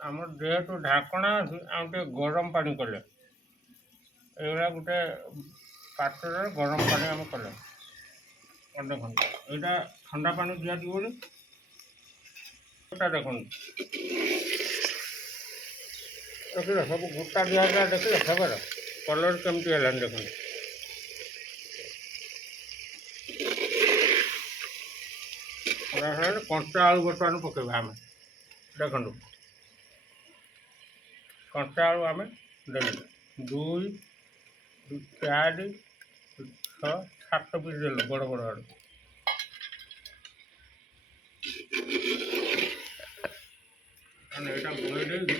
ଆମର ଯେହେତୁ ଢାକଣା ଅଛି ଆମେ ଟିକେ ଗରମ ପାଣି କଲେ ଏଇଗୁଡ଼ା ଗୋଟେ ପାତ୍ରରେ ଗରମ ପାଣି ଆମେ କଲେ ଦେଖନ୍ତୁ ଏଇଟା ଥଣ୍ଡା ପାଣି ଦିଆଯିବ ବୋଲି ଏଇଟା ଦେଖନ୍ତୁ ଦେଖିଲେ ସବୁ ଗୋଟା ଦିଆଯାଏ ଦେଖିଲେ ଖବର କଲର୍ କେମିତି ହେଲାଣି ଦେଖନ୍ତୁ କଞ୍ଚା ଆଳୁ ବର୍ତ୍ତମାନ ପକେଇବା ଆମେ ଦେଖନ୍ତୁ କଞ୍ଚା ଆଳୁ ଆମେ ଦେଲେ 2 4 6 7 ପିସ୍ ଦେଲୁ ବଡ଼ ବଡ଼ ଆଳୁ ଏଇଟା ଗୋଳେଇ ଦେଇକି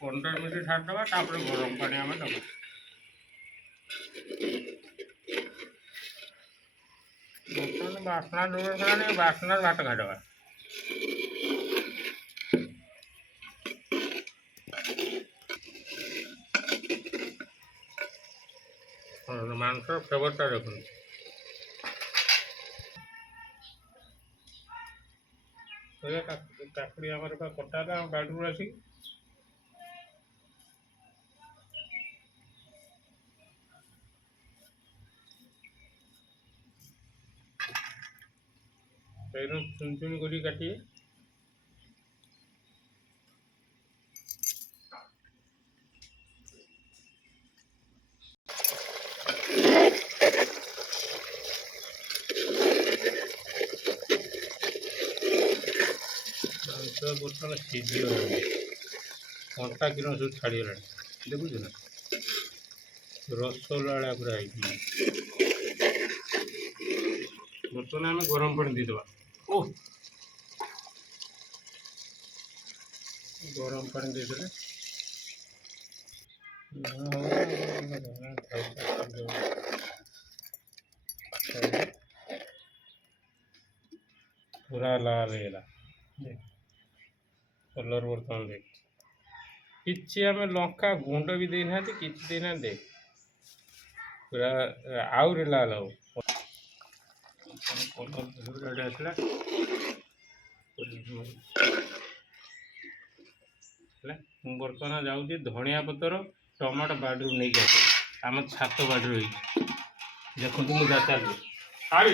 15 ମିନିଟ୍ ଛାଡ଼ିଦେବା ତାପରେ ଗରମ ପାଣି ଆମେ ଦେବା ବର୍ତ୍ତମାନ ବାସ୍ନା ଦୂର କଲାଣି ବାସ୍ନାରେ ଭାତ ଖାଇଦେବା ମାଂସ ଫ୍ଲେଭରଟା ଦେଖନ୍ତୁ କାକୁଡ଼ି ଆମର କଟା ହେଲା ବାଡ଼ିରୁ ଆସି ସେଇଠୁ ଚୁନ ଚୁନ କରି କାଟିଏ ମାଂସ ବର୍ତ୍ତମାନ ସିଝିଗଲାଣି କଣ୍ଟା କିରଣ ସବୁ ଛାଡ଼ିଗଲାଣି ଦେଖୁଛୁ ନା ରସଗୋଲା ପୁରା ହେଇଛି ବର୍ତ୍ତମାନ ଆମେ ଗରମ ପାଣି ଦେଇଦେବା ଓ ଗରମ ପାଣି ଦେଇଦେଲେ ପୁରା ଲାଲ ହେଇଗଲା କଲର୍ ବର୍ତ୍ତମାନ ଦେଖ କିଛି ଆମେ ଲଙ୍କା ଗୁଣ୍ଡ ବି ଦେଇନାହାନ୍ତି କିଛି ଦେଇନାହାନ୍ତି ପୁରା ଆହୁରି ଲାଲ ହବ ଆସିଲା ହେଲା ମୁଁ ବର୍ତ୍ତମାନ ଯାଉଛି ଧଣିଆ ପତ୍ର ଟମାଟୋ ବାଡ଼ିରୁ ନେଇକି ଆସେ ଆମ ଛାତ ବାଡ଼ିରୁ ହେଇଛି ଦେଖନ୍ତୁ ମୁଁ ଚାଲିଛି ଆରେ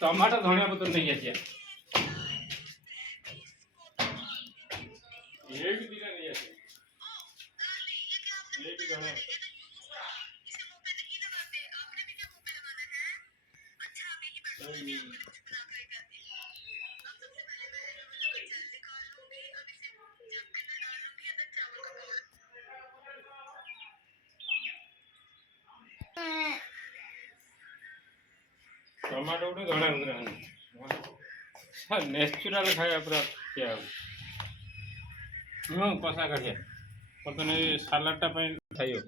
ଟମାଟୋ ଧଣିଆ ପତ୍ର ନେଇକି ଆସିବା ଏଇଠି ଦିଟା ନେଇ ଆସିବା ଏଇଠି ଧଣିଆ ପତ୍ର टमाटो गोटे धड़ा गुजरा नेचुराल खाया पूरा क्या कषा काढ़िया बर्तमान ये सालाडटा खाइयो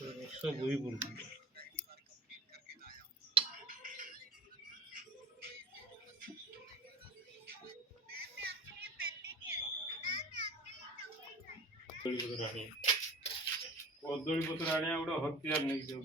रस बोई पड़े कदली पत्र आने गोटे हथियार नहीं जाऊ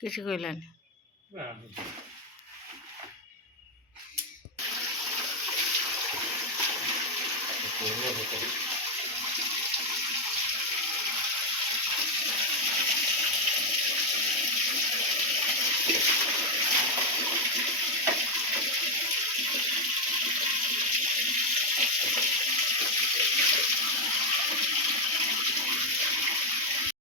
किसी कहलानी